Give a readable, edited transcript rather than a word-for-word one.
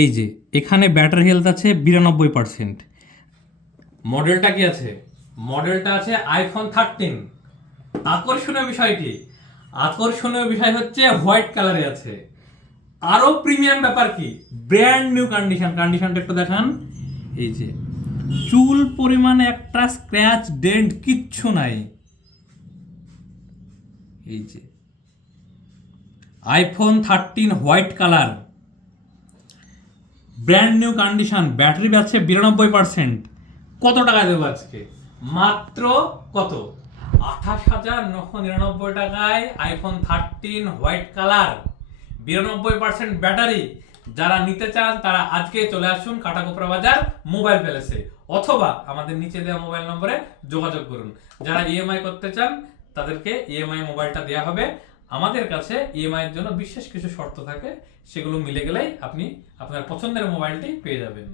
এই যে এখানে ব্যাটারি হেলথ আছে 92%। মডেলটা কি আছে? মডেলটা আছে আইফোন 13। আকর্ষণীয় বিষয় কি? আকর্ষণীয় বিষয় হচ্ছে হোয়াইট কালারে আছে। আরো প্রিমিয়াম ব্যাপার কি, ব্র্যান্ড নিউ কন্ডিশন। কন্ডিশনটা একটু দেখান। এই যে চুল পরিমাণে একটা স্ক্র্যাচ ডেন্ট কিচ্ছু নাই। এই যে iPhone 13 white colour, brand new condition, battery আছে 92%। কত টাকা দেবো আজকে? মাত্র কত? 28,999 টাকায় আইফোন 13 হোয়াইট কালার, 92% ব্যাটারি। যারা নিতে চান তারা আজকে চলে আসুন কাটাকোপড়া বাজার মোবাইল প্যালেসে, অথবা আমাদের নিচে দেওয়া মোবাইল নম্বরে যোগাযোগ করুন। যারা ইএমআই করতে চান তাদেরকে ইএমআই মোবাইলটা দেওয়া হবে। আমাদের কাছে ইএমআই এর জন্য বিশেষ কিছু শর্ত থাকে, সেগুলো মিলে গেলেই আপনি আপনার পছন্দের মোবাইলটি পেয়ে যাবেন।